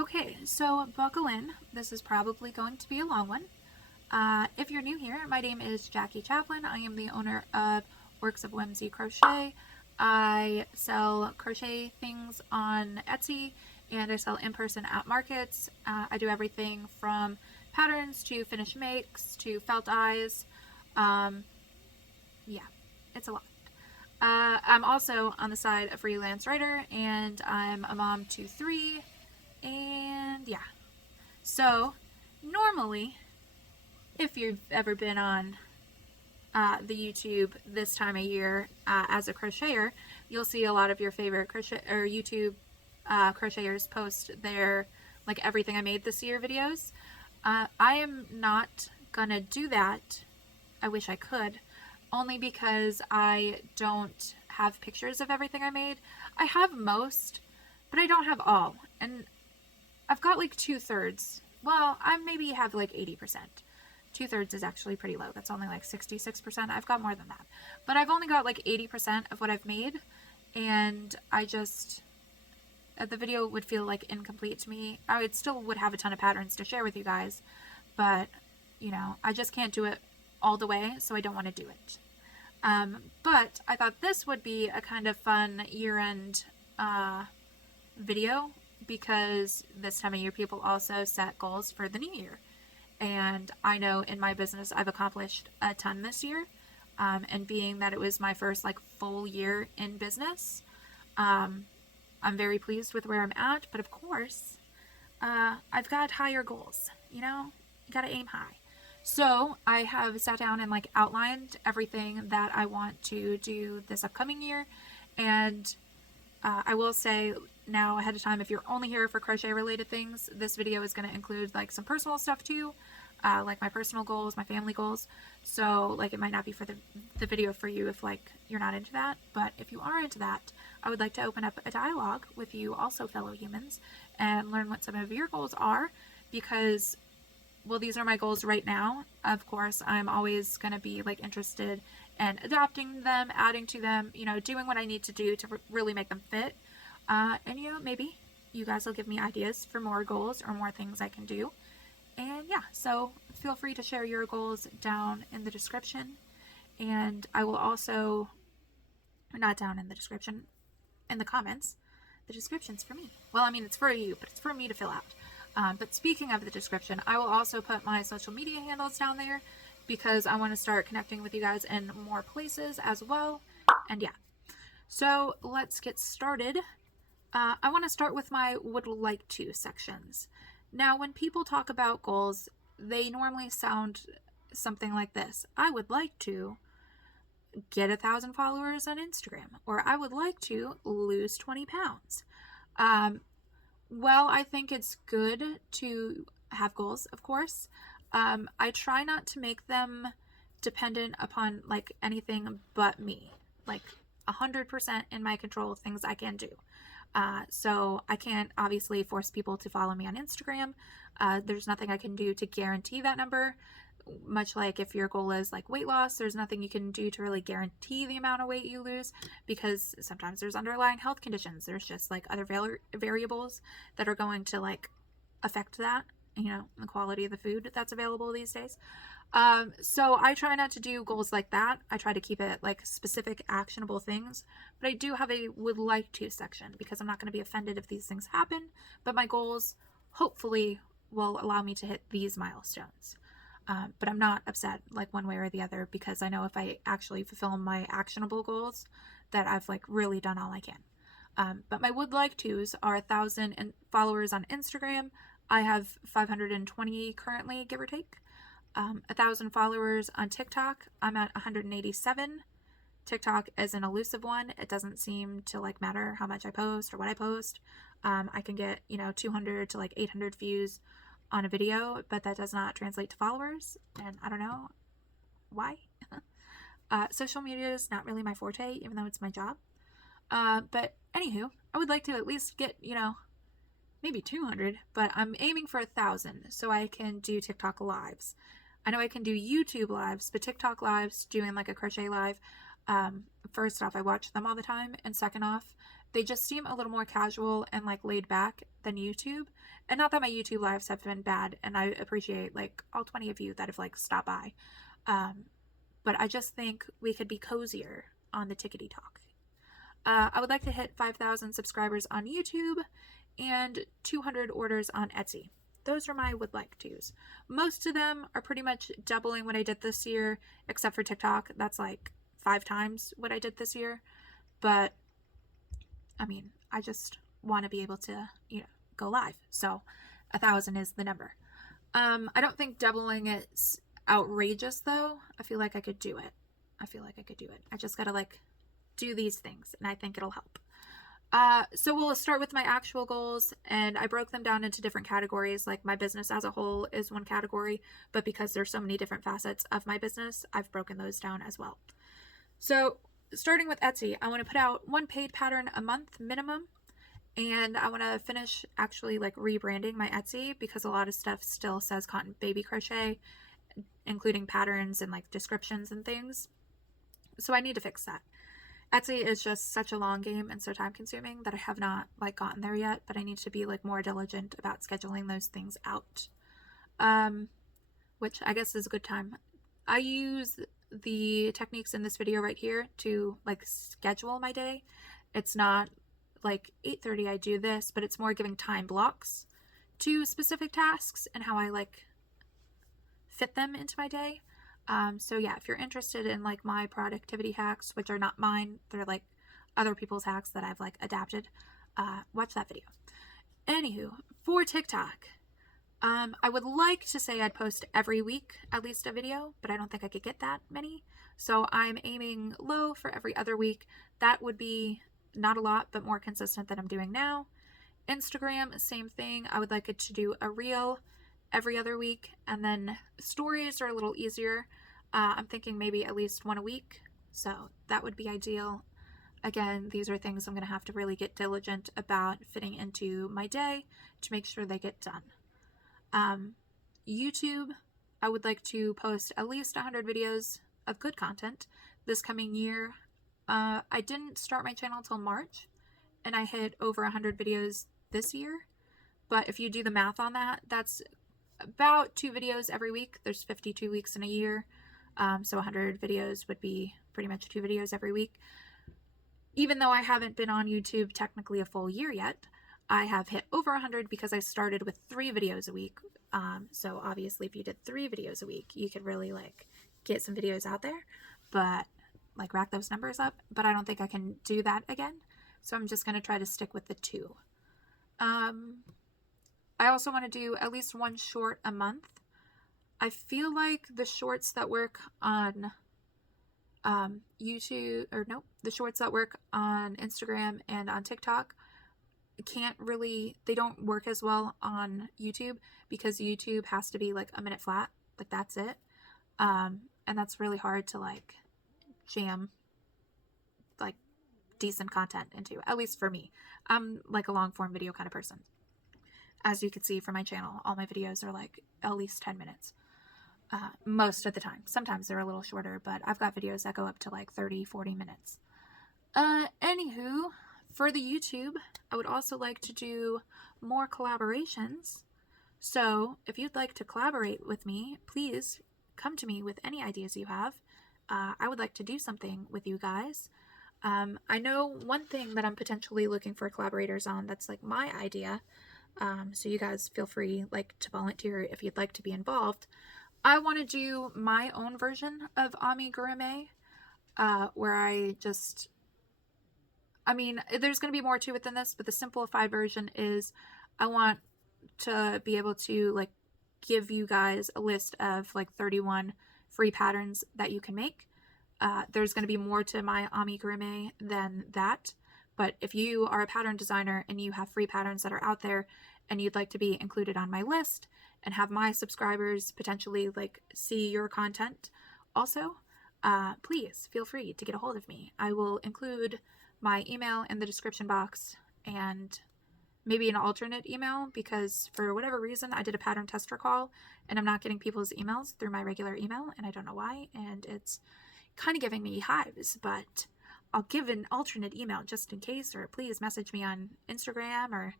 Okay, so buckle in. This is probably going to be a long one. If you're new here, my name is Jackie Chaplin. I am the owner of Works of Whimsy Crochet. I sell crochet things on Etsy and I sell in person at markets. I do everything from patterns to finish makes to felt eyes. Yeah, it's a lot. I'm also on the side a freelance writer and I'm a mom to 3. And yeah, so normally, if you've ever been on the YouTube this time of year as a crocheter, you'll see a lot of your favorite crochet or YouTube crocheters post their like everything I made this year videos. I am not gonna do that. I wish I could, only because I don't have pictures of everything I made. I have most, but I don't have all, and I've got like 2/3. Well, I maybe have like 80%. 2/3 is actually pretty low. That's only like 66%. I've got more than that. But I've only got like 80% of what I've made. And I just, the video would feel like incomplete to me. I would have a ton of patterns to share with you guys. But, you know, I just can't do it all the way. So I don't want to do it. But I thought this would be a kind of fun year-end video, because this time of year people also set goals for the new year, and I know in my business I've accomplished a ton this year, and being that it was my first like full year in business, I'm very pleased with where I'm at. But of course I've got higher goals. You know, you gotta aim high. So I have sat down and like outlined everything that I want to do this upcoming year, and I will say now ahead of time, if you're only here for crochet related things, this video is going to include like some personal stuff too, like my personal goals, my family goals. So like it might not be for the video for you if like you're not into that, but if you are into that, I would like to open up a dialogue with you also, fellow humans, and learn what some of your goals are, because well, these are my goals right now. Of course, I'm always going to be like interested in adapting them, adding to them, you know, doing what I need to do to really make them fit. And you know, maybe you guys will give me ideas for more goals or more things I can do. And yeah, so feel free to share your goals down in the description. And I will also, not down in the description, in the comments. The description's for me. Well, I mean, it's for you, but it's for me to fill out. But speaking of the description, I will also put my social media handles down there, because I want to start connecting with you guys in more places as well. And yeah, so let's get started. I want to start with my would like to sections. Now, when people talk about goals, they normally sound something like this. I would like to get 1,000 followers on Instagram, or I would like to lose 20 pounds. Well, I think it's good to have goals, of course. I try not to make them dependent upon like anything but me, like 100% in my control of things I can do. So I can't obviously force people to follow me on Instagram. There's nothing I can do to guarantee that number. Much like if your goal is like weight loss, there's nothing you can do to really guarantee the amount of weight you lose, because sometimes there's underlying health conditions. There's just like other variables that are going to like affect that, you know, the quality of the food that's available these days. So I try not to do goals like that. I try to keep it like specific, actionable things, but I do have a would like to section, because I'm not going to be offended if these things happen, but my goals hopefully will allow me to hit these milestones. But I'm not upset like one way or the other, because I know if I actually fulfill my actionable goals that I've like really done all I can. But my would like to's are 1,000 followers on Instagram. I have 520 currently, give or take. 1,000 followers on TikTok. I'm at 187. TikTok is an elusive one. It doesn't seem to like matter how much I post or what I post. I can get, you know, 200 to like 800 views on a video, but that does not translate to followers, and I don't know why. Social media is not really my forte, even though it's my job. But anywho, I would like to at least get, you know, maybe 200, but I'm aiming for 1,000 so I can do TikTok lives. I know I can do YouTube lives, but TikTok lives, doing like a crochet live, first off, I watch them all the time, and second off, They just seem a little more casual and like laid back than YouTube. And not that my YouTube lives have been bad, and I appreciate like all 20 of you that have like stopped by. But I just think we could be cozier on the Tickety Talk. I would like to hit 5,000 subscribers on YouTube and 200 orders on Etsy. Those are my would like tos. Most of them are pretty much doubling what I did this year, except for TikTok. That's like 5 times what I did this year. But I mean, I just want to be able to, go live. So 1,000 is the number. I don't think doubling it's outrageous though. I feel like I could do it. I just gotta like do these things, and I think it'll help. So we'll start with my actual goals, and I broke them down into different categories. Like my business as a whole is one category, but because there's so many different facets of my business, I've broken those down as well. So starting with Etsy, I want to put out 1 paid pattern a month minimum, and I want to finish actually like rebranding my Etsy because a lot of stuff still says cotton baby crochet, including patterns and like descriptions and things. So I need to fix that. Etsy is just such a long game and so time consuming that I have not like gotten there yet, but I need to be like more diligent about scheduling those things out. Which I guess is a good time. I use the techniques in this video right here to like schedule my day. It's not like 8:30 I do this, but it's more giving time blocks to specific tasks and how I like fit them into my day. So yeah, if you're interested in like my productivity hacks, which are not mine, they're like other people's hacks that I've like adapted, watch that video. Anywho, for TikTok, I would like to say I'd post every week at least a video, but I don't think I could get that many. So I'm aiming low for every other week. That would be not a lot, but more consistent than I'm doing now. Instagram, same thing. I would like it to do a reel every other week, and then stories are a little easier. I'm thinking maybe at least 1 a week, so that would be ideal. Again, these are things I'm going to have to really get diligent about fitting into my day to make sure they get done. YouTube, I would like to post at least 100 videos of good content this coming year. I didn't start my channel till March, and I hit over 100 videos this year, but if you do the math on that, that's about 2 videos every week. There's 52 weeks in a year, so 100 videos would be pretty much 2 videos every week. Even though I haven't been on YouTube technically a full year yet, I have hit over 100 because I started with 3 videos a week. So obviously if you did 3 videos a week, you could really like get some videos out there, but like rack those numbers up. But I don't think I can do that again, so I'm just going to try to stick with the 2. I also want to do at least 1 short a month. I feel like the shorts that work on YouTube, or nope, the shorts that work on Instagram and on TikTok they don't work as well on YouTube because YouTube has to be like a minute flat, like that's it. And that's really hard to like jam like decent content into, at least for me. I'm like a long form video kind of person. As you can see from my channel, all my videos are like at least 10 minutes. Most of the time. Sometimes they're a little shorter, but I've got videos that go up to like 30, 40 minutes. Anywho, for the YouTube, I would also like to do more collaborations. So if you'd like to collaborate with me, please come to me with any ideas you have. I would like to do something with you guys. I know one thing that I'm potentially looking for collaborators on that's like my idea. So you guys feel free like to volunteer if you'd like to be involved. I want to do my own version of amigurumi, where there's going to be more to it than this, but the simplified version is I want to be able to like give you guys a list of like 31 free patterns that you can make. There's going to be more to my amigurumi than that. But if you are a pattern designer and you have free patterns that are out there and you'd like to be included on my list and have my subscribers potentially like see your content also, please feel free to get a hold of me. I will include my email in the description box and maybe an alternate email because for whatever reason I did a pattern tester call and I'm not getting people's emails through my regular email and I don't know why, and it's kind of giving me hives, but I'll give an alternate email just in case, or please message me on Instagram, or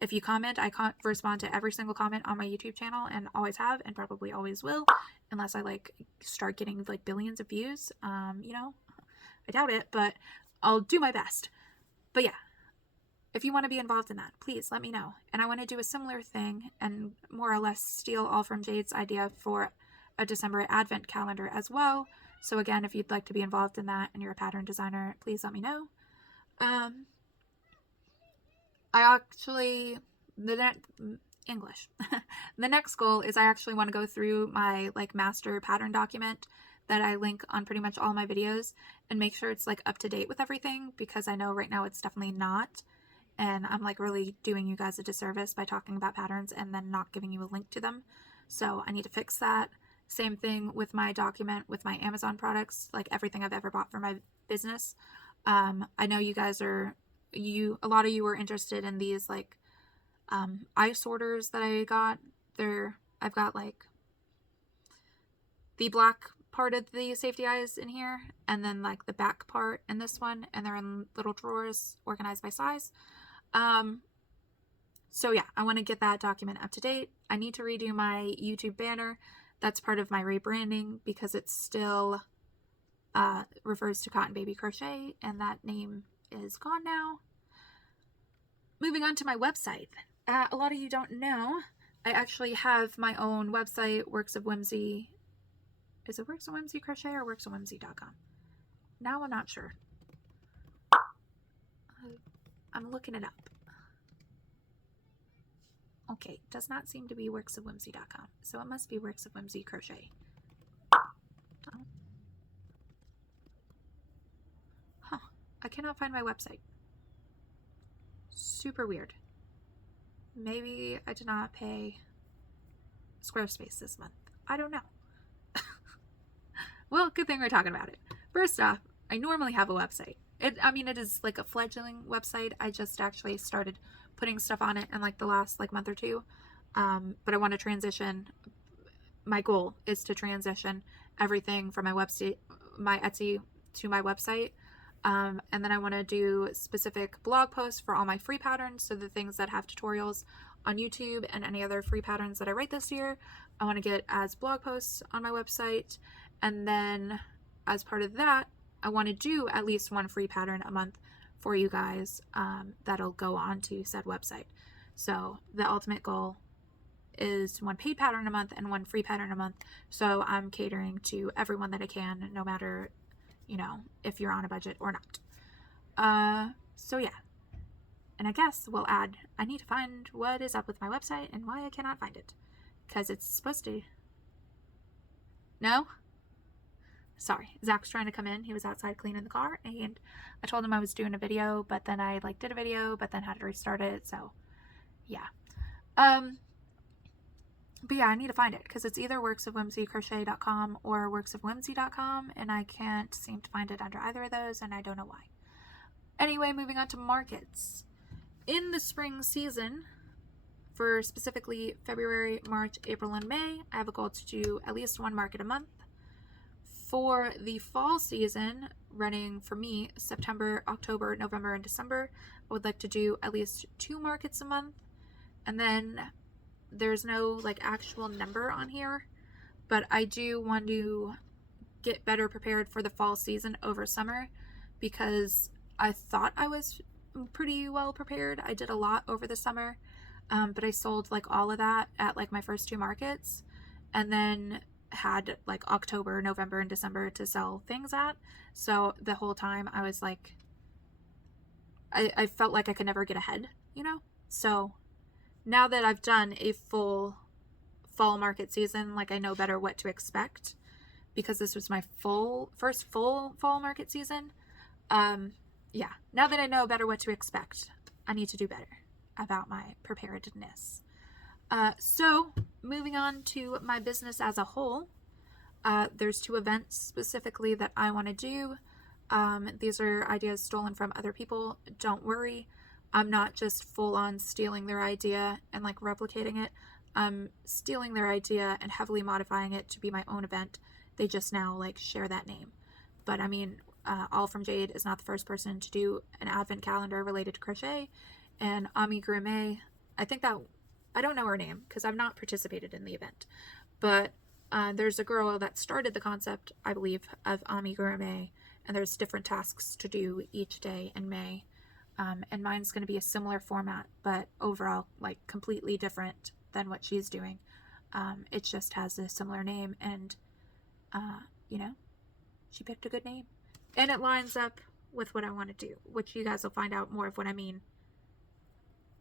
if you comment, I can't respond to every single comment on my YouTube channel, and always have, and probably always will, unless I like start getting like billions of views. You know, I doubt it, but I'll do my best. But yeah, if you want to be involved in that, please let me know. And I want to do a similar thing and more or less steal all from Jade's idea for a December advent calendar as well. So again, if you'd like to be involved in that and you're a pattern designer, please let me know. I actually, English. The next goal is I actually want to go through my like master pattern document that I link on pretty much all my videos and make sure it's like up to date with everything, because I know right now it's definitely not. And I'm like really doing you guys a disservice by talking about patterns and then not giving you a link to them. So I need to fix that. Same thing with my document with my Amazon products, like everything I've ever bought for my business. I know you guys are, a lot of you are interested in these like eye sorters that I got. I've got like the black part of the safety eyes in here, and then like the back part in this one, and they're in little drawers organized by size. So yeah, I want to get that document up to date. I need to redo my YouTube banner. That's part of my rebranding because it still refers to Cotton Baby Crochet, and that name is gone now. Moving on to my website. A lot of you don't know, I actually have my own website, Works of Whimsy. Is it Works of Whimsy Crochet or worksofwhimsy.com? Now I'm not sure. I'm looking it up. Okay, does not seem to be worksofwhimsy.com, so it must be Works of Whimsy Crochet. Oh. Huh, I cannot find my website. Super weird. Maybe I did not pay Squarespace this month. I don't know. Well, good thing we're talking about it. First off, I normally have a website. It is like a fledgling website. I just actually started putting stuff on it in like the last like month or two. But I want to transition. My goal is to transition everything from my website, my Etsy, to my website. And then I want to do specific blog posts for all my free patterns. So the things that have tutorials on YouTube and any other free patterns that I write this year, I want to get as blog posts on my website. And then as part of that, I want to do at least one free pattern a month for you guys that'll go on to said website. So the ultimate goal is one paid pattern a month and one free pattern a month. So I'm catering to everyone that I can, no matter, you know, if you're on a budget or not. So yeah. And I guess we'll add, I need to find what is up with my website and why I cannot find it. Because it's supposed to. No? Sorry, Zach's trying to come in. He was outside cleaning the car, and I told him I was doing a video, but then I like did a video, but then had to restart it. So yeah. But yeah, I need to find it because it's either worksofwhimsycrochet.com or worksofwhimsy.com, and I can't seem to find it under either of those, and I don't know why. Anyway, moving on to markets. In the spring season, for specifically February, March, April, and May, I have a goal to do at least one market a month. For the fall season, running for me September, October, November, and December, I would like to do at least 2 markets a month. And then there's no like actual number on here, but I do want to get better prepared for the fall season over summer, because I thought I was pretty well prepared. I did a lot over the summer, but I sold like all of that at like my first 2 markets, and then had like October, November, and December to sell things at. So the whole time I was like, I felt like I could never get ahead, you know? So now that I've done a full fall market season, like I know better what to expect, because this was my first full fall market season. Yeah, now that I know better what to expect, I need to do better about my preparedness. So moving on to my business as a whole, there's 2 events specifically that I want to do. These are ideas stolen from other people. Don't worry. I'm not just full on stealing their idea and like replicating it. I'm stealing their idea and heavily modifying it to be my own event. They just now like share that name. But I mean, All From Jade is not the first person to do an advent calendar related to crochet. And Ami Gourmet, I don't know her name because I've not participated in the event, but there's a girl that started the concept, I believe, of Ami Gourmet, and there's different tasks to do each day in May. And mine's going to be a similar format, but overall, like, completely different than what she's doing. It just has a similar name, and, she picked a good name. And it lines up with what I want to do, which you guys will find out more of what I mean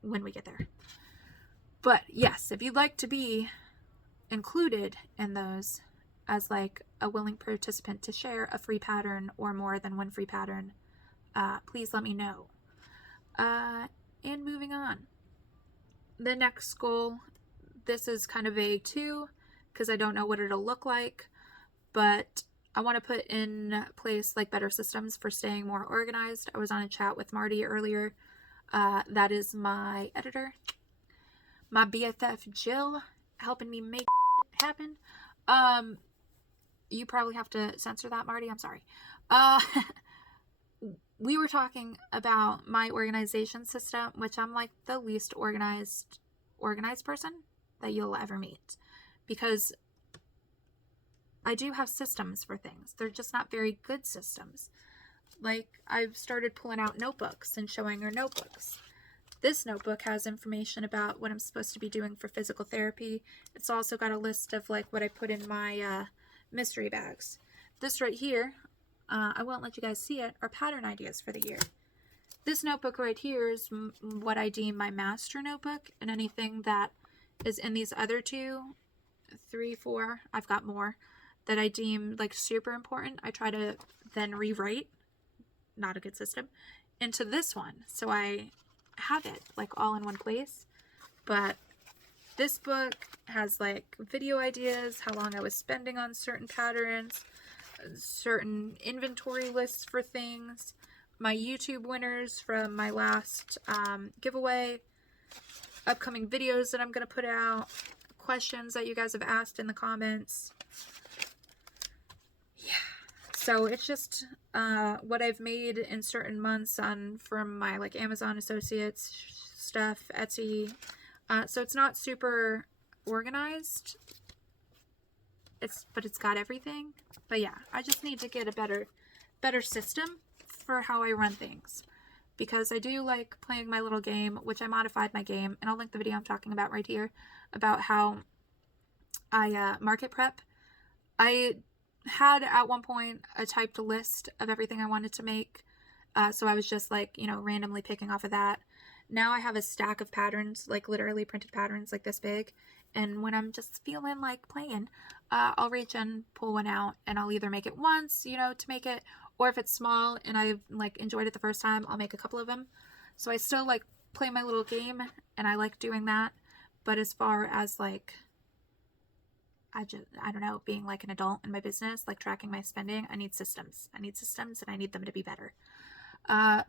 when we get there. But yes, if you'd like to be included in those as like a willing participant to share a free pattern or more than one free pattern, please let me know. And moving on. The next goal, this is kind of vague too, because I don't know what it'll look like, but I want to put in place like better systems for staying more organized. I was on a chat with Marty earlier. That is my editor, my BFF Jill, helping me make it happen. You probably have to censor that, Marty. I'm sorry. We were talking about my organization system, which I'm like the least organized person that you'll ever meet, because I do have systems for things. They're just not very good systems. Like, I've started pulling out notebooks and showing her notebooks. This notebook has information about what I'm supposed to be doing for physical therapy. It's also got a list of like what I put in my mystery bags. This right here, I won't let you guys see it, are pattern ideas for the year. This notebook right here is what I deem my master notebook, and anything that is in these other 2, 3, 4, I've got more, that I deem like super important, I try to then rewrite, not a good system, into this one. So I have it like all in one place. But this book has like video ideas, how long I was spending on certain patterns, certain inventory lists for things, my YouTube winners from my last giveaway, upcoming videos that I'm going to put out, questions that you guys have asked in the comments. Yeah, so it's just what I've made in certain months from my like Amazon associates stuff, Etsy. So it's not super organized. But it's got everything. But yeah, I just need to get a better system for how I run things, because I do like playing my little game, which I modified my game, and I'll link the video I'm talking about right here about how I market prep. I had at one point a typed list of everything I wanted to make, so I was just like, randomly picking off of that. Now I have a stack of patterns, like literally printed patterns like this big, and when I'm just feeling like playing, I'll reach and pull one out, and I'll either make it once, to make it, or if it's small and I've like enjoyed it the first time, I'll make a couple of them. So I still like play my little game, and I like doing that. But as far as like, I don't know, being like an adult in my business, like tracking my spending, I need systems. And I need them to be better.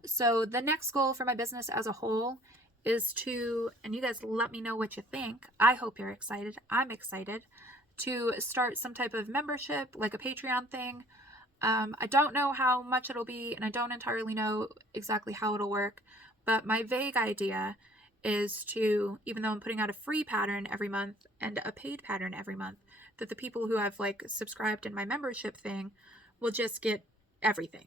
So the next goal for my business as a whole is to, and you guys let me know what you think. I hope you're excited. I'm excited to start some type of membership, like a Patreon thing. I don't know how much it'll be, and I don't entirely know exactly how it'll work, but my vague idea is to, even though I'm putting out a free pattern every month and a paid pattern every month, that the people who have like subscribed in my membership thing will just get everything,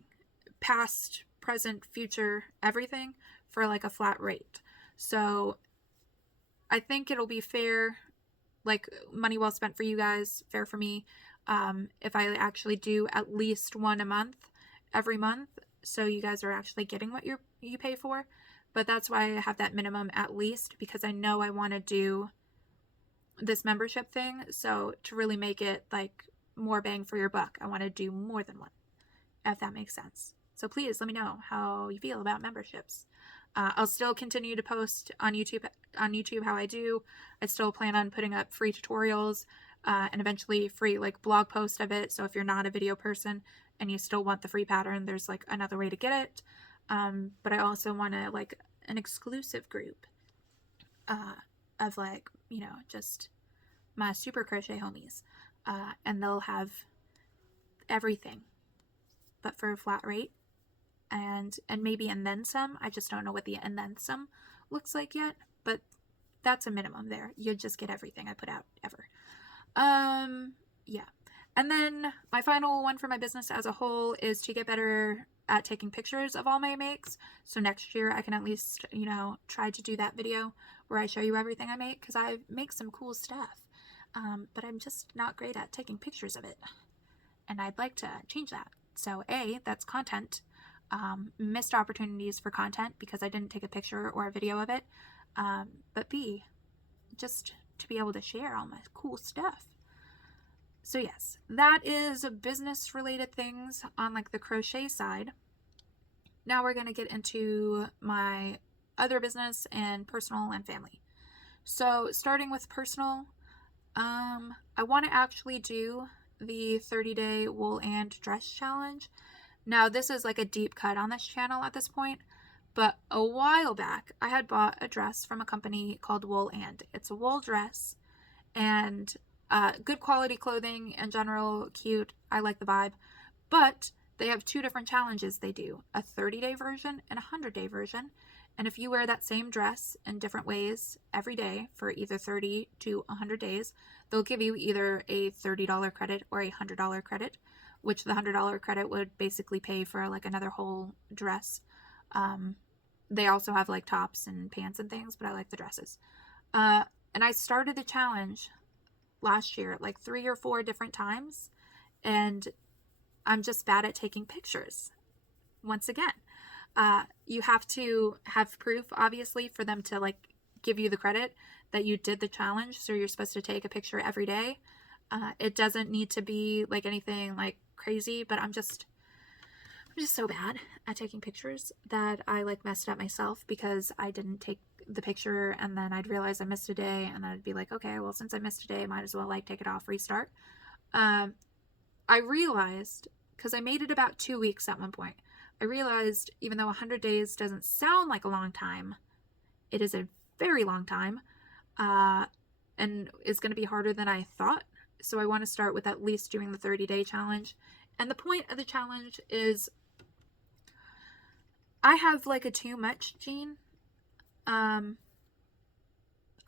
past, present, future, everything, for like a flat rate. So I think it'll be fair, like money well spent for you guys, fair for me, if I actually do at least one a month every month, so you guys are actually getting what you pay for. But that's why I have that minimum at least, because I know I want to do this membership thing. So to really make it like more bang for your buck, I want to do more than one, if that makes sense. So please let me know how you feel about memberships. I'll still continue to post on YouTube how I do. I still plan on putting up free tutorials and eventually free like blog post of it. So if you're not a video person and you still want the free pattern, there's like another way to get it. But I also want to like an exclusive group of like, just my super crochet homies. And they'll have everything. but for a flat rate, and maybe and then some. I just don't know what the and then some looks like yet, but that's a minimum there. You just get everything I put out ever. Yeah. And then my final one for my business as a whole is to get better at taking pictures of all my makes. So next year I can at least, try to do that video where I show you everything I make, because I make some cool stuff. But I'm just not great at taking pictures of it. And I'd like to change that. So A, that's content. Missed opportunities for content because I didn't take a picture or a video of it. But B, just to be able to share all my cool stuff. So yes, that is business related things on like the crochet side. Now we're going to get into my other business and personal and family. So starting with personal, I want to actually do the 30-day wool and dress challenge. Now this is like a deep cut on this channel at this point, but a while back I had bought a dress from a company called Wool and. It's a wool dress and good quality clothing in general, cute. I like the vibe, but they have two different challenges they do, a 30-day version and a 100-day version. And if you wear that same dress in different ways every day for either 30 to 100 days, they'll give you either a $30 credit or a $100 credit, which the $100 credit would basically pay for like another whole dress. They also have like tops and pants and things, but I like the dresses. And I started the challenge last year like 3 or 4 different times, and I'm just bad at taking pictures. Once again, you have to have proof, obviously, for them to like give you the credit that you did the challenge. So you're supposed to take a picture every day. It doesn't need to be like anything like crazy, but I'm just so bad at taking pictures that I like messed up myself because I didn't take the picture, and then I'd realize I missed a day, and then I'd be like, okay, well, since I missed a day, I might as well like take it off, restart. I realized, because I made it about 2 weeks at one point, I realized even though 100 days doesn't sound like a long time, it is a very long time, and it's going to be harder than I thought. So I want to start with at least doing the 30-day challenge. And the point of the challenge is I have like a too much gene.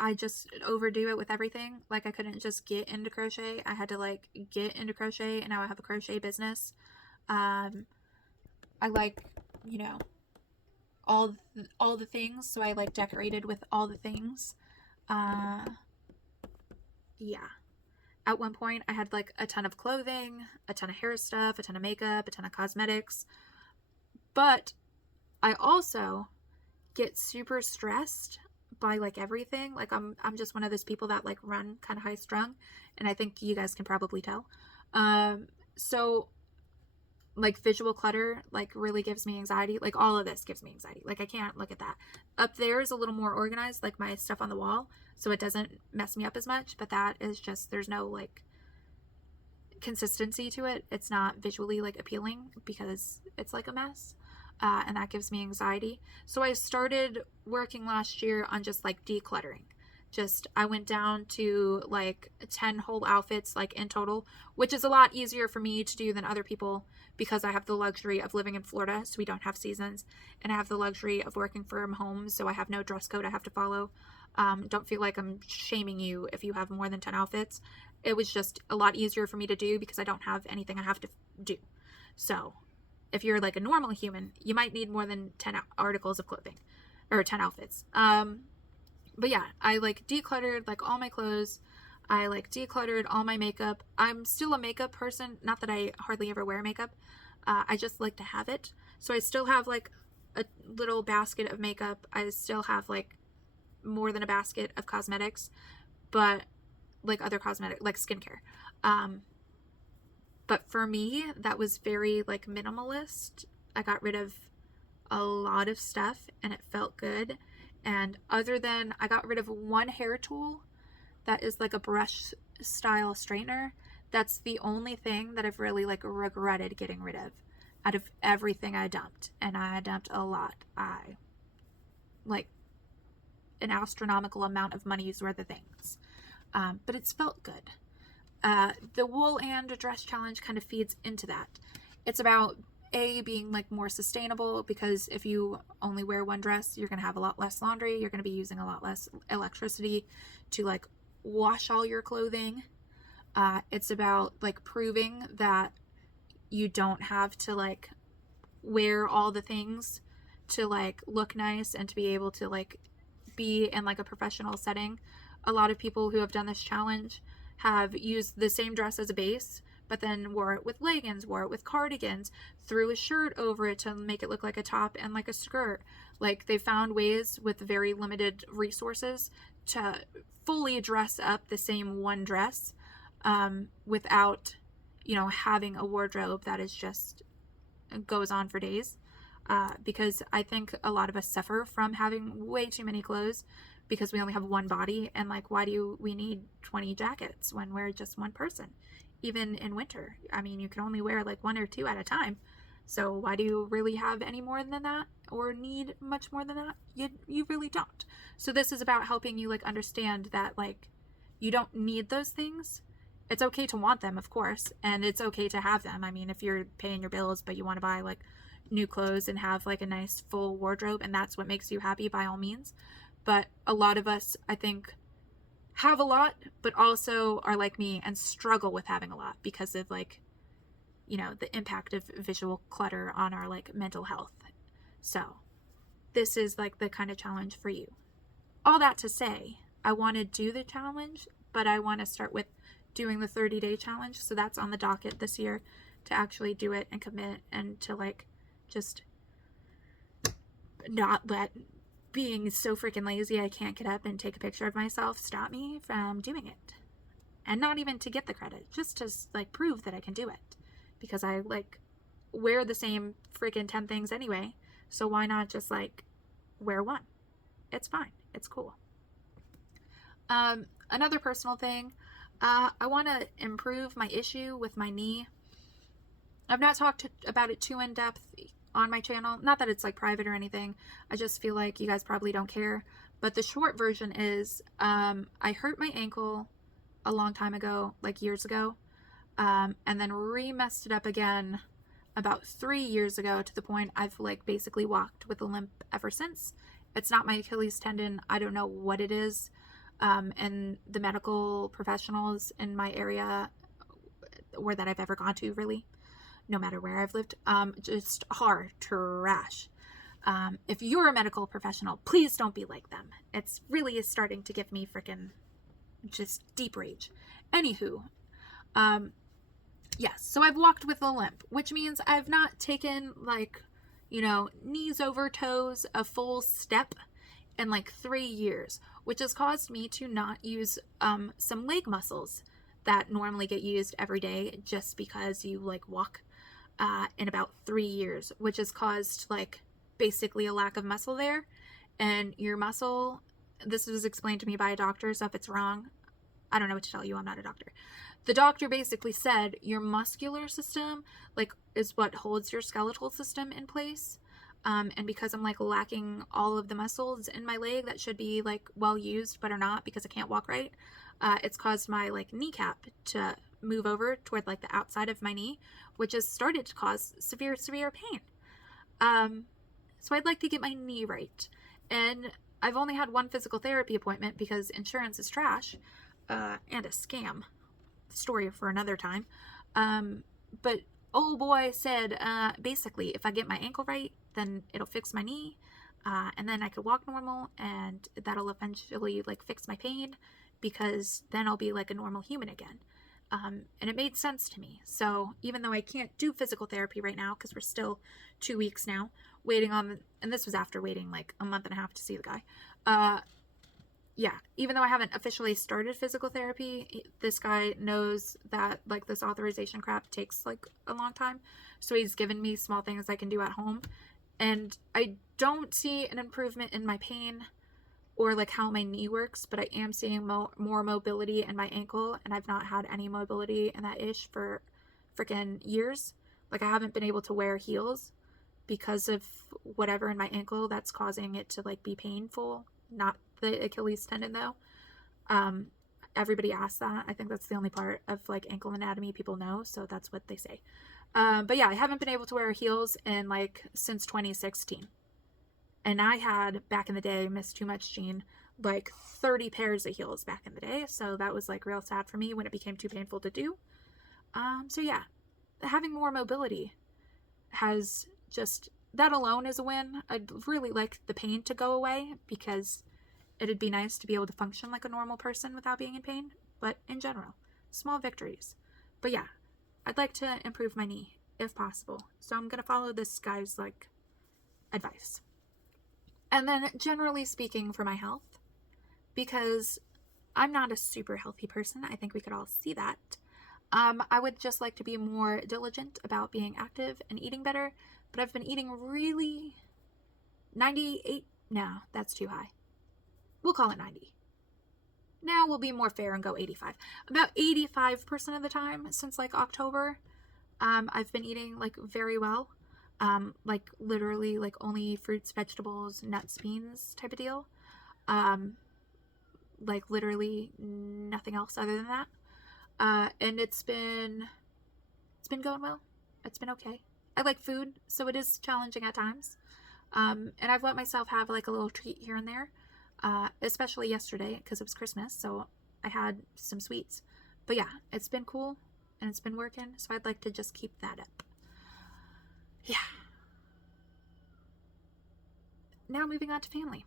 I just overdo it with everything. Like I couldn't just get into crochet. I had to like get into crochet, and now I have a crochet business. I like, all the things. So I like decorated with all the things. Yeah. At one point I had like a ton of clothing, a ton of hair stuff, a ton of makeup, a ton of cosmetics. But I also get super stressed by like everything. Like I'm just one of those people that like run kind of high strung, and I think you guys can probably tell. So like visual clutter like really gives me anxiety. Like all of this gives me anxiety. Like I can't look at that. Up there is a little more organized, like my stuff on the wall, so it doesn't mess me up as much, but that is just, there's no like consistency to it. It's not visually like appealing because it's like a mess. And that gives me anxiety. So I started working last year on just like decluttering. I went down to like 10 whole outfits like in total, which is a lot easier for me to do than other people because I have the luxury of living in Florida, so we don't have seasons, and I have the luxury of working from home, so I have no dress code I have to follow. Don't feel like I'm shaming you if you have more than 10 outfits. It was just a lot easier for me to do because I don't have anything I have to do. So if you're like a normal human, you might need more than 10 articles of clothing or 10 outfits. But yeah, I like decluttered like all my clothes. I like decluttered all my makeup. I'm still a makeup person. Not that I hardly ever wear makeup. I just like to have it. So I still have like a little basket of makeup. I still have like more than a basket of cosmetics, but like other cosmetic, like skincare. But for me, that was very like minimalist. I got rid of a lot of stuff and it felt good. And other than, I got rid of one hair tool that is like a brush style straightener. That's the only thing that I've really like regretted getting rid of out of everything I dumped. And I dumped a lot. I like an astronomical amount of money's worth of things. But it's felt good. The wool and dress challenge kind of feeds into that. It's about being like more sustainable, because if you only wear one dress, you're going to have a lot less laundry. You're going to be using a lot less electricity to like wash all your clothing. It's about like proving that you don't have to like wear all the things to like look nice and to be able to like be in like a professional setting. A lot of people who have done this challenge have used the same dress as a base, but then wore it with leggings, wore it with cardigans, threw a shirt over it to make it look like a top and like a skirt. Like, they found ways with very limited resources to fully dress up the same one dress, without, you know, having a wardrobe that is just goes on for days. Because I think a lot of us suffer from having way too many clothes because we only have one body, and like, why do we need 20 jackets when we're just one person? Even in winter, I mean, you can only wear like one or two at a time, so why do you really have any more than that, or need much more than that? You really don't. So this is about helping you like understand that like you don't need those things. It's okay to want them, of course, and it's okay to have them. I mean, if you're paying your bills but you want to buy like new clothes and have like a nice full wardrobe, and that's what makes you happy, by all means. But a lot of us, I think, have a lot, but also are like me and struggle with having a lot because of like, you know, the impact of visual clutter on our like mental health. So this is like the kind of challenge for you. All that to say, I want to do the challenge, but I want to start with doing the 30-day challenge. So that's on the docket this year, to actually do it and commit, and to like just not let being so freaking lazy I can't get up and take a picture of myself stop me from doing it. And not even to get the credit, just to like prove that I can do it, because I like wear the same freaking 10 things anyway, so why not just like wear one? It's fine, it's cool. Another personal thing, I want to improve my issue with my knee. I've not talked about it too in depth on my channel. Not that it's like private or anything. I just feel like you guys probably don't care. But the short version is, I hurt my ankle a long time ago, like years ago, and then messed it up again about 3 years ago, to the point I've like basically walked with a limp ever since. It's not my Achilles tendon. I don't know what it is. And the medical professionals in my area, or that I've ever gone to, really, no matter where I've lived, just are trash. If you're a medical professional, please don't be like them. It's really is starting to give me freaking just deep rage. Anywho, yes, so I've walked with a limp, which means I've not taken like, you know, knees over toes, a full step in like 3 years, which has caused me to not use some leg muscles that normally get used every day, just because you like walk in about 3 years, which has caused like basically a lack of muscle there. And your muscle, this was explained to me by a doctor, so if it's wrong, I don't know what to tell you, I'm not a doctor. The doctor basically said your muscular system like is what holds your skeletal system in place. And because I'm like lacking all of the muscles in my leg that should be like well used but are not, because I can't walk right, it's caused my like kneecap to move over toward like the outside of my knee, which has started to cause severe pain. So I'd like to get my knee right, and I've only had one physical therapy appointment because insurance is trash, and a scam. Story for another time. But old boy said, basically, if I get my ankle right, then it'll fix my knee, and then I could walk normal, and that'll eventually like fix my pain, because then I'll be like a normal human again. And it made sense to me. So even though I can't do physical therapy right now, because we're still 2 weeks now waiting on, and this was after waiting like a month and a half to see the guy. Yeah, even though I haven't officially started physical therapy, this guy knows that like this authorization crap takes like a long time. So he's given me small things I can do at home. And I don't see an improvement in my pain or like how my knee works, but I am seeing more mobility in my ankle, and I've not had any mobility in that ish for freaking years. Like, I haven't been able to wear heels because of whatever in my ankle that's causing it to like be painful. Not the Achilles tendon though. Everybody asks that. I think that's the only part of like ankle anatomy people know, so that's what they say. But yeah, I haven't been able to wear heels in like since 2016. And I had, back in the day, Miss Too Much Jean, like 30 pairs of heels back in the day. So that was like real sad for me when it became too painful to do. So yeah, having more mobility has just, that alone is a win. I'd really like the pain to go away because it'd be nice to be able to function like a normal person without being in pain. But in general, small victories. But yeah, I'd like to improve my knee if possible. So I'm going to follow this guy's like advice. And then generally speaking for my health, because I'm not a super healthy person, I think we could all see that. I would just like to be more diligent about being active and eating better, but I've been eating really 98. No, that's too high. We'll call it 90. Now we'll be more fair and go 85. About 85% of the time since like October, I've been eating like very well. Like literally like only fruits, vegetables, nuts, beans type of deal. Like literally nothing else other than that. And it's been going well. It's been okay. I like food, so it is challenging at times. And I've let myself have like a little treat here and there, especially yesterday because it was Christmas, so I had some sweets. But yeah, it's been cool and it's been working, so I'd like to just keep that up. Yeah. Now moving on to family.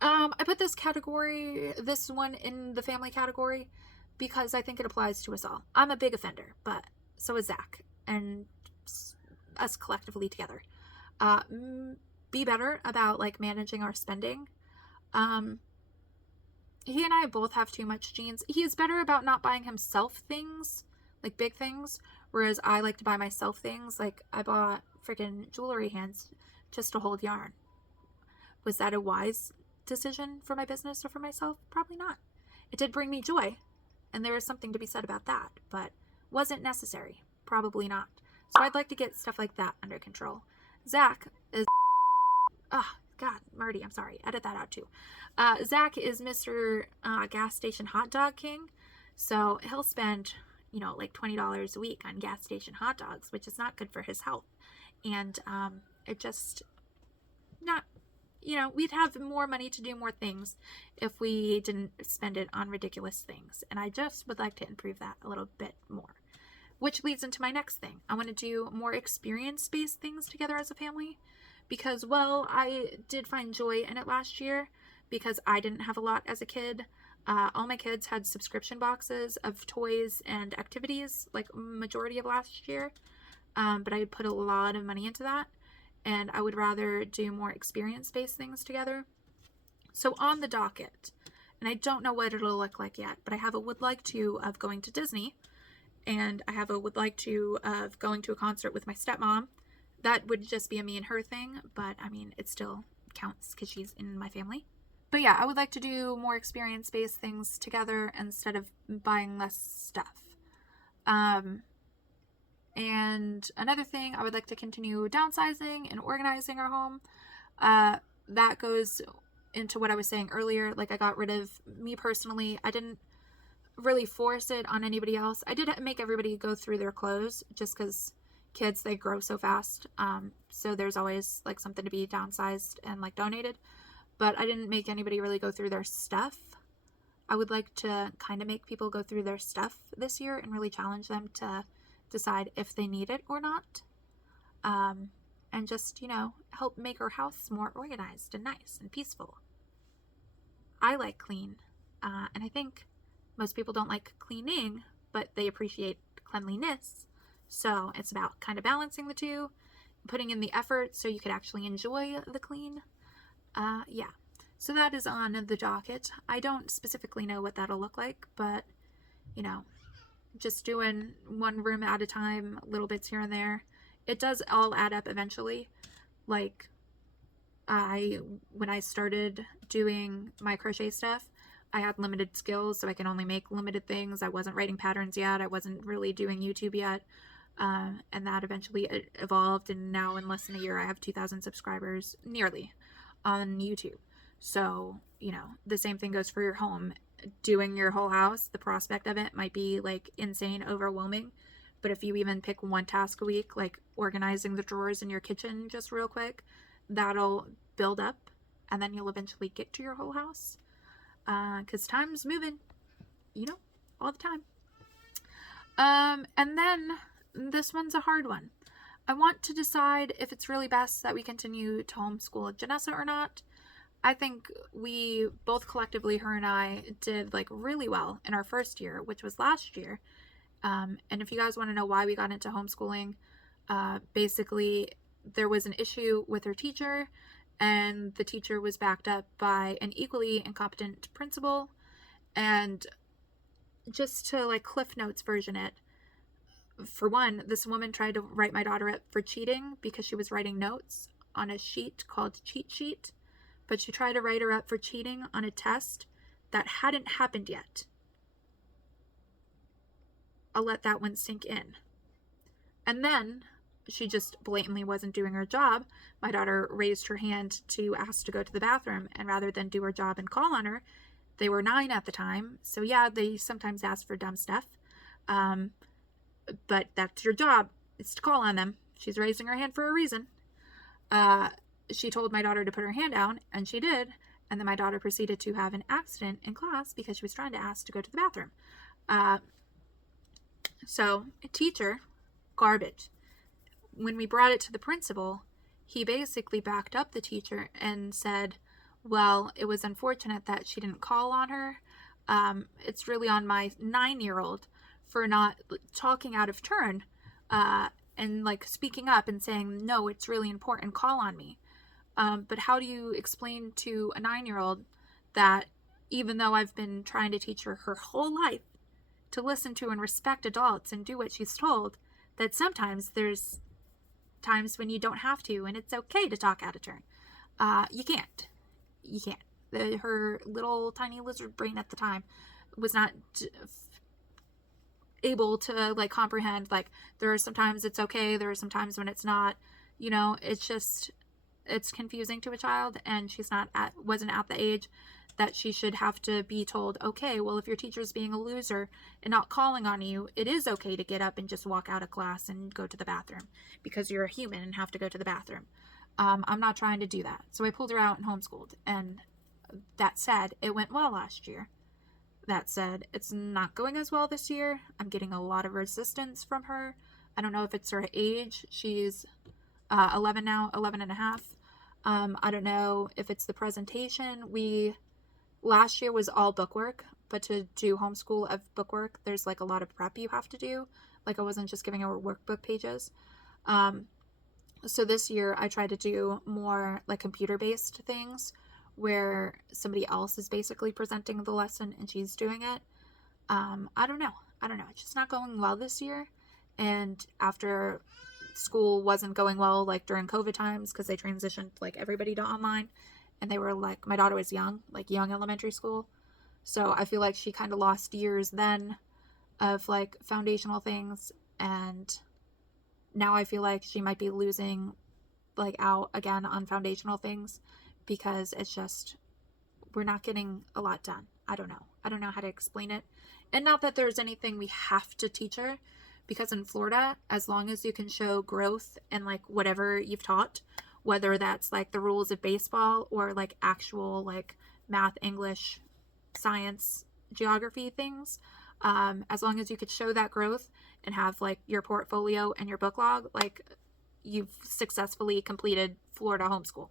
I put this one in the family category because I think it applies to us all. I'm a big offender, but so is Zach and us collectively together. Be better about like managing our spending. He and I both have too much jeans. He is better about not buying himself things, like big things, whereas I like to buy myself things. Like I bought freaking jewelry hands just to hold yarn. Was that a wise decision for my business or for myself? Probably not. It did bring me joy, and there is something to be said about that, but wasn't necessary. Probably not. So I'd like to get stuff like that under control. Zach is... Oh, God, Marty, I'm sorry. Edit that out too. Zach is Mr. Gas Station Hot Dog King, so he'll spend, like $20 a week on gas station hot dogs, which is not good for his health. And it just... not... we'd have more money to do more things if we didn't spend it on ridiculous things. And I just would like to improve that a little bit more. Which leads into my next thing. I want to do more experience-based things together as a family. Because, well, I did find joy in it last year because I didn't have a lot as a kid. All my kids had subscription boxes of toys and activities, like majority of last year. But I put a lot of money into that. And I would rather do more experience-based things together. So on the docket, and I don't know what it'll look like yet, but I have a would like to of going to Disney, and I have a would like to of going to a concert with my stepmom. That would just be a me and her thing, but I mean, it still counts because she's in my family. But yeah, I would like to do more experience-based things together instead of buying less stuff. And another thing, I would like to continue downsizing and organizing our home. That goes into what I was saying earlier. Like I got rid of, me personally, I didn't really force it on anybody else. I did make everybody go through their clothes just because kids, they grow so fast. So there's always like something to be downsized and like donated. But I didn't make anybody really go through their stuff. I would like to kind of make people go through their stuff this year and really challenge them to decide if they need it or not, and just help make our house more organized and nice and peaceful. I like clean, and I think most people don't like cleaning, but they appreciate cleanliness. So it's about kind of balancing the two, putting in the effort so you could actually enjoy the clean. Yeah, so that is on the docket. I don't specifically know what that'll look like, but just doing one room at a time, little bits here and there. It does all add up eventually. Like, when I started doing my crochet stuff, I had limited skills, so I can only make limited things. I wasn't writing patterns yet. I wasn't really doing YouTube yet. And that eventually evolved, and now in less than a year, I have 2,000 subscribers, nearly, on YouTube. So, the same thing goes for your home. Doing your whole house, the prospect of it might be like insane, overwhelming, But if you even pick one task a week, like organizing the drawers in your kitchen just real quick, that'll build up, and then you'll eventually get to your whole house. Because time's moving, all the time. And then this one's a hard one. I want to decide if it's really best that we continue to homeschool Janessa or not. I think we both collectively, her and I, did like really well in our first year, which was last year. And if you guys want to know why we got into homeschooling, basically there was an issue with her teacher, and the teacher was backed up by an equally incompetent principal. And just to like Cliff Notes version it, for one, this woman tried to write my daughter up for cheating because she was writing notes on a sheet called Cheat Sheet, but she tried to write her up for cheating on a test that hadn't happened yet. I'll let that one sink in. And then she just blatantly wasn't doing her job. My daughter raised her hand to ask to go to the bathroom, and rather than do her job and call on her, they were 9 at the time, so yeah, they sometimes ask for dumb stuff. But that's your job. It's to call on them. She's raising her hand for a reason. She told my daughter to put her hand down, and she did. And then my daughter proceeded to have an accident in class because she was trying to ask to go to the bathroom. So, teacher, garbage. When we brought it to the principal, he basically backed up the teacher and said, well, it was unfortunate that she didn't call on her. It's really on my 9-year-old for not talking out of turn and like speaking up and saying, no, it's really important, call on me. But how do you explain to a 9-year-old that even though I've been trying to teach her whole life to listen to and respect adults and do what she's told, that sometimes there's times when you don't have to, and it's okay to talk out of turn? You can't. Her little tiny lizard brain at the time was not able to like comprehend, like, there are some times it's okay, there are some times when it's not. It's confusing to a child, and wasn't at the age that she should have to be told, okay, well, if your teacher's being a loser and not calling on you, it is okay to get up and just walk out of class and go to the bathroom because you're a human and have to go to the bathroom. I'm not trying to do that. So I pulled her out and homeschooled. And that said, it went well last year. That said, it's not going as well this year. I'm getting a lot of resistance from her. I don't know if it's her age. She's 11 now, 11 and a half. I don't know if it's the presentation. Last year was all bookwork, but to do homeschool of bookwork, there's like a lot of prep you have to do. Like, I wasn't just giving her workbook pages. So this year I tried to do more like computer-based things where somebody else is basically presenting the lesson and she's doing it. I don't know. It's just not going well this year. And after school wasn't going well, like during COVID times, because they transitioned like everybody to online, and they were like, my daughter was young elementary school. So I feel like she kind of lost years then of like foundational things, and now I feel like she might be losing like out again on foundational things because it's just, we're not getting a lot done. I don't know how to explain it. And not that there's anything we have to teach her, because in Florida, as long as you can show growth in like whatever you've taught, whether that's like the rules of baseball or like actual like math, English, science, geography things, as long as you could show that growth and have like your portfolio and your book log, like, you've successfully completed Florida homeschool.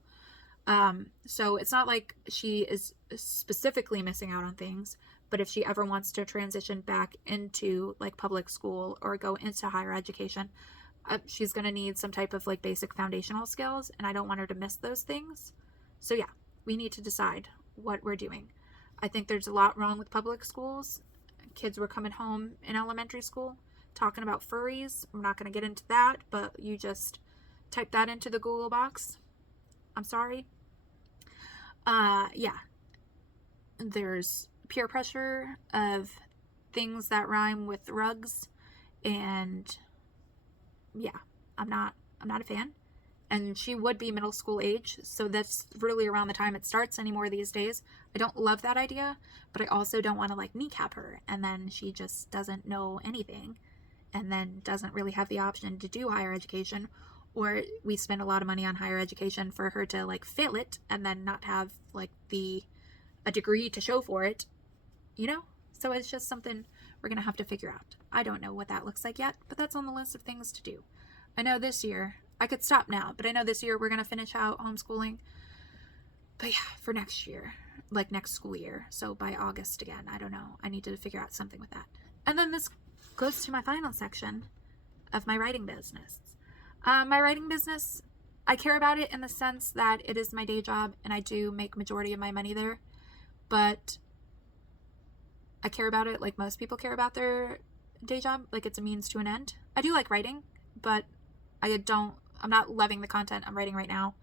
So it's not like she is specifically missing out on things, but if she ever wants to transition back into like public school or go into higher education, she's going to need some type of like basic foundational skills, and I don't want her to miss those things. So yeah, we need to decide what we're doing. I think there's a lot wrong with public schools. Kids were coming home in elementary school talking about furries. I'm not going to get into that, but you just type that into the Google box. I'm sorry. Yeah. There's peer pressure of things that rhyme with rugs, and yeah, I'm not a fan. And she would be middle school age, so that's really around the time it starts anymore these days. I don't love that idea, but I also don't want to like kneecap her and then she just doesn't know anything and then doesn't really have the option to do higher education, or we spend a lot of money on higher education for her to like fail it and then not have like a degree to show for it, you know? So it's just something we're gonna have to figure out. I don't know what that looks like yet, but that's on the list of things to do. I know this year, I could stop now, but I know this year we're gonna finish out homeschooling. But yeah, for next year, like next school year, so by August again, I don't know. I need to figure out something with that. And then this goes to my final section of my writing business. My writing business, I care about it in the sense that it is my day job and I do make majority of my money there, but I care about it like most people care about their day job, like it's a means to an end. I do like writing, but I'm not loving the content I'm writing right now.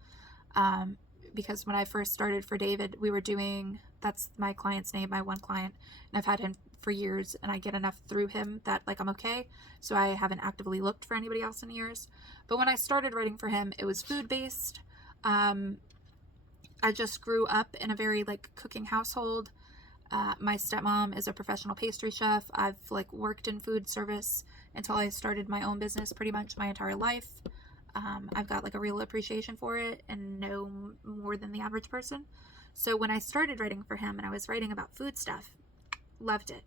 Because when I first started for David, we were doing, that's my client's name, my one client, and I've had him for years, and I get enough through him that like I'm okay, so I haven't actively looked for anybody else in years. But when I started writing for him, it was food based. I just grew up in a very like cooking household. My stepmom is a professional pastry chef. I've like worked in food service until I started my own business pretty much my entire life. I've got like a real appreciation for it and know more than the average person. So when I started writing for him and I was writing about food stuff, loved it.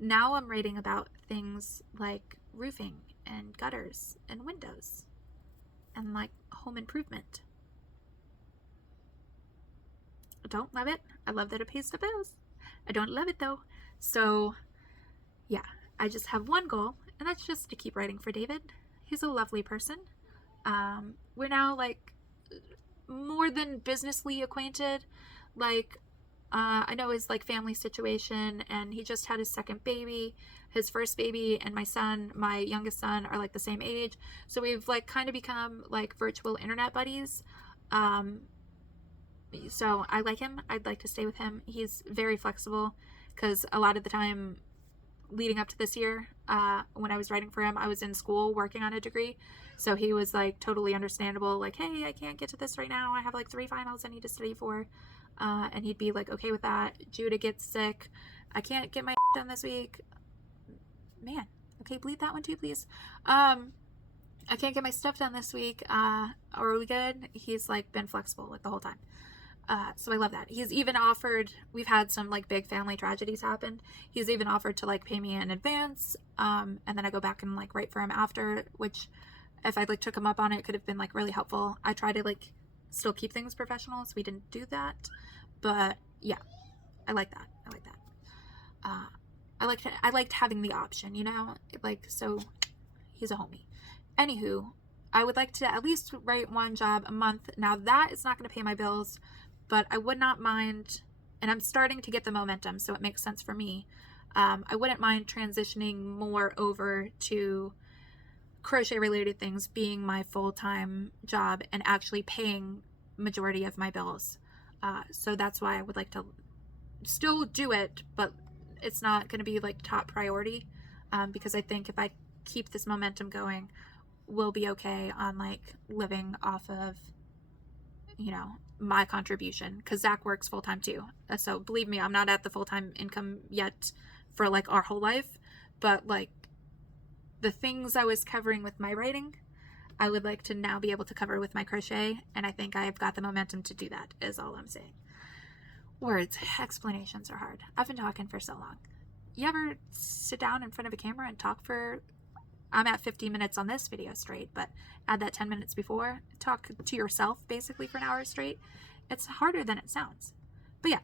Now I'm writing about things like roofing and gutters and windows and like home improvement. I don't love it. I love that it pays the bills. I don't love it though. So yeah, I just have one goal, and that's just to keep writing for David. He's a lovely person. We're now like more than businessly acquainted. Like, I know his like family situation, and he just had his second baby. His first baby and my son, my youngest son, are like the same age. So we've like kind of become like virtual internet buddies. So I like him. I'd like to stay with him. He's very flexible, because a lot of the time leading up to this year, when I was writing for him, I was in school working on a degree. So he was like totally understandable, like, hey, I can't get to this right now. I have like 3 finals I need to study for. And he'd be like okay with that. Judah gets sick. I can't get my done this week. Man, okay, bleep that one too, please. I can't get my stuff done this week. Are we good? He's like been flexible like the whole time. So I love that. He's even offered, we've had some like big family tragedies happen. He's even offered to like pay me in advance. And then I go back and like write for him after, which if I like took him up on it, could have been like really helpful. I try to like still keep things professional, so we didn't do that. But yeah, I like that. I liked having the option, you know, like, so he's a homie. Anywho, I would like to at least write 1 job a month. Now that is not going to pay my bills, but I would not mind, and I'm starting to get the momentum, so it makes sense for me. I wouldn't mind transitioning more over to crochet related things being my full-time job and actually paying majority of my bills. So that's why I would like to still do it, but it's not going to be like top priority, because I think if I keep this momentum going, we'll be okay on like living off of, you know, my contribution, because Zach works full-time too. So believe me, I'm not at the full-time income yet for like our whole life, but like the things I was covering with my writing, I would like to now be able to cover with my crochet, and I think I've got the momentum to do that, is all I'm saying. Words, explanations are hard. I've been talking for so long. You ever sit down in front of a camera and talk for, I'm at 15 minutes on this video straight, but add that 10 minutes before, talk to yourself basically for an hour straight. It's harder than it sounds. But yeah,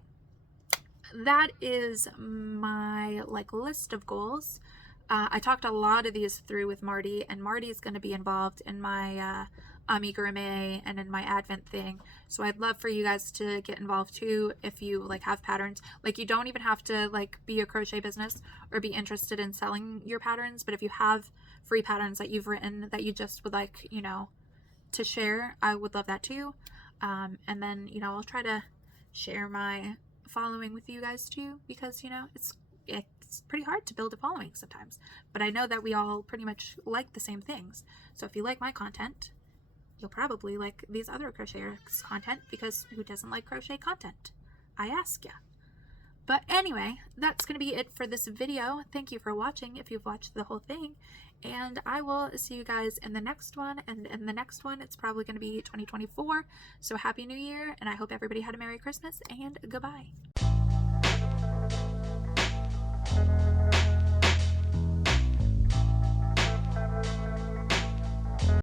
that is my like list of goals. I talked a lot of these through with Marty, and Marty's going to be involved in my amigurumi and in my Advent thing. So I'd love for you guys to get involved too if you like have patterns. Like, you don't even have to like be a crochet business or be interested in selling your patterns, but if you have free patterns that you've written that you just would like, you know, to share, I would love that too. And then, you know, I'll try to share my following with you guys too, because, you know, it's pretty hard to build a following sometimes, but I know that we all pretty much like the same things. So if you like my content, you'll probably like these other crocheters' content, because who doesn't like crochet content? I ask ya. But anyway, that's going to be it for this video. Thank you for watching if you've watched the whole thing. And I will see you guys in the next one. And in the next one, it's probably going to be 2024. So Happy New Year. And I hope everybody had a Merry Christmas and goodbye.